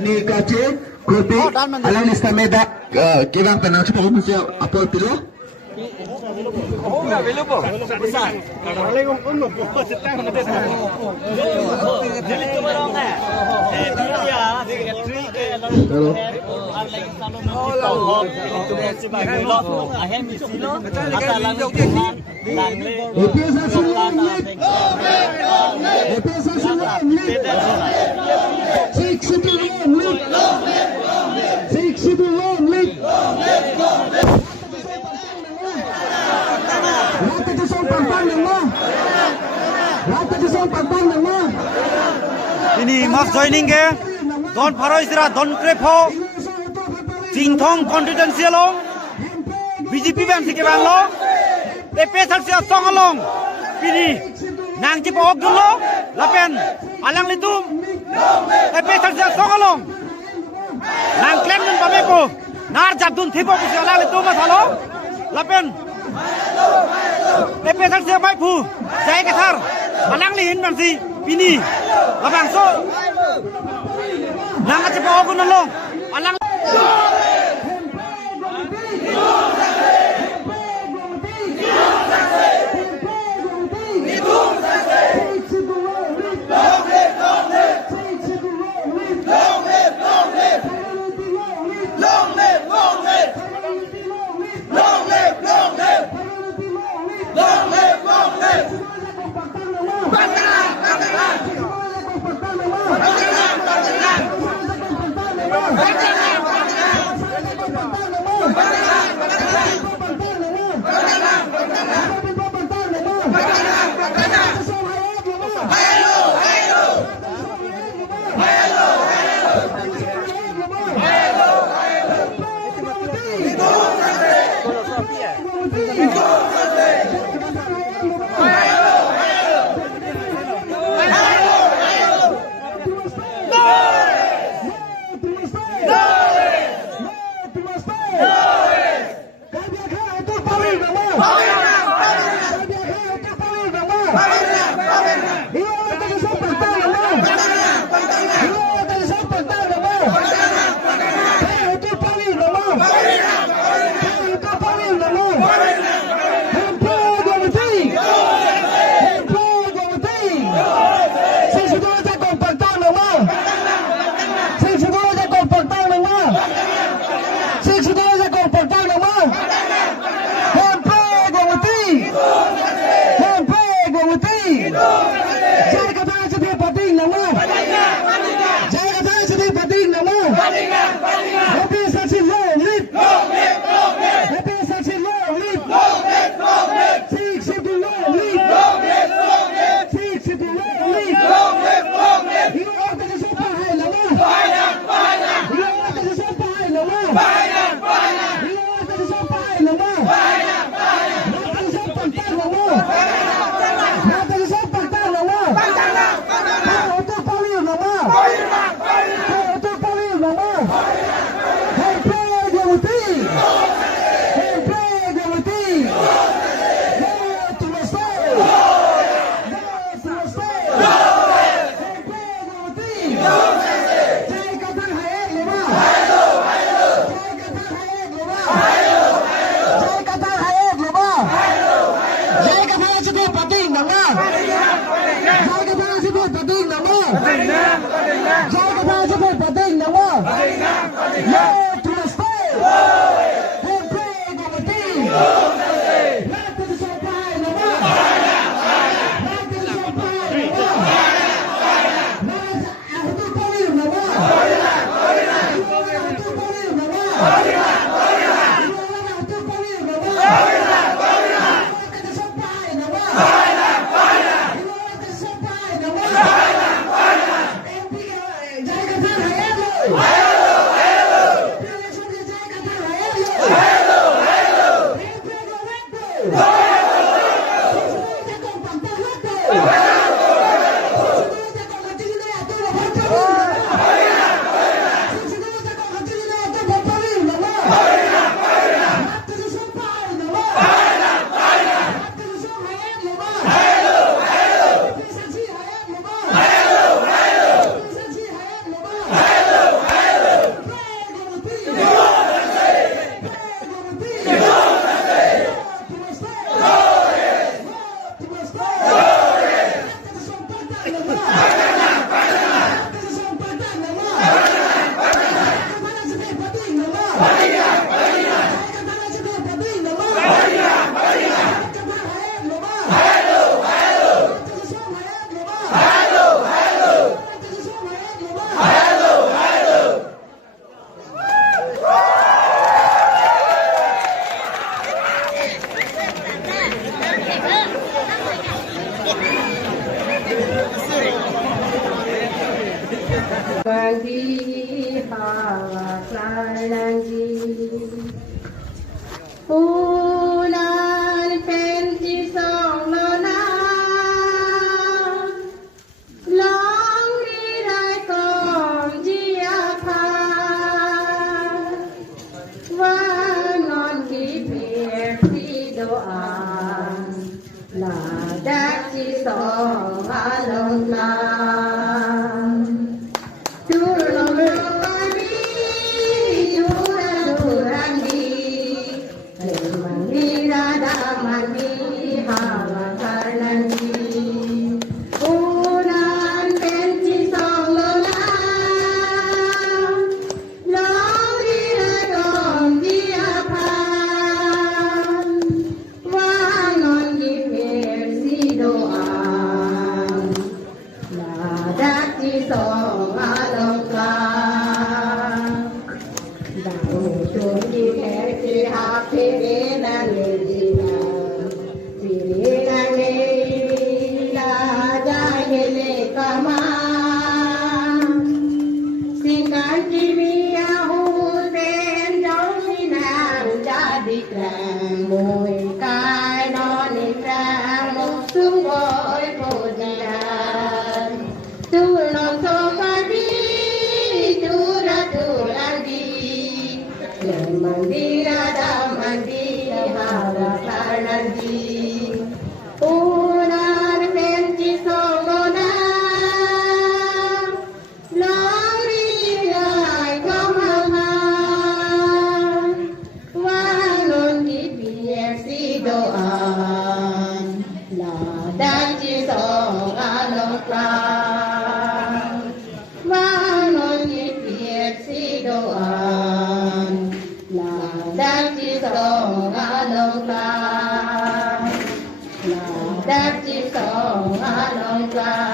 Negatif, kopi, alam lista meda, kira tenang cepat musuh apa pilo? Oh, nggak belum po. Besar. Kalau kung uno po, setang na dito. Jadi cuma dong ya. Dia, three ke lalu. Lagi salon mo. Itu si bagay lo. Ahem di silo. Ata lang Tuhan. Langle. Epesa sulam. Epesa sulam. Six to long. Ini mas joining ke don paro isra don trepo jingthong confidential lo BJP bang sike bang lo epesal sia songalong ini nang ci pok lo lapen alang litum epesal sia songalong nang klem nun pamepo nar jabdun thipo ku alang litum masalo lapen epesal sia mai phu jai kathar alang li hin bang si ini abang so nang aja bawa guna long alang nangi hawa nangi unan penci song lona long di rai kong jia pa non di phe phi do an la da chi song a long la tu lo lo ni tu ra ni le man ni ra da man ni ha wa karnan ni unan pen chi song lo la long di ra dong di a pa wa non di phe si do an la da chi song a long la da o chon di phe chi ha phe na le di na si re na le la da ye le kama Singan jimia hu ten dong ni nang jadi krang mui kai non ni krang mo sung boy podian tu non so mandi tu landi le mandi da mandi hara karnandi unar penci songona Lori lai kamahan Wanon di PFC doan La daci song along klang Wanon di PFC doan La daci song along klang La daci song along klang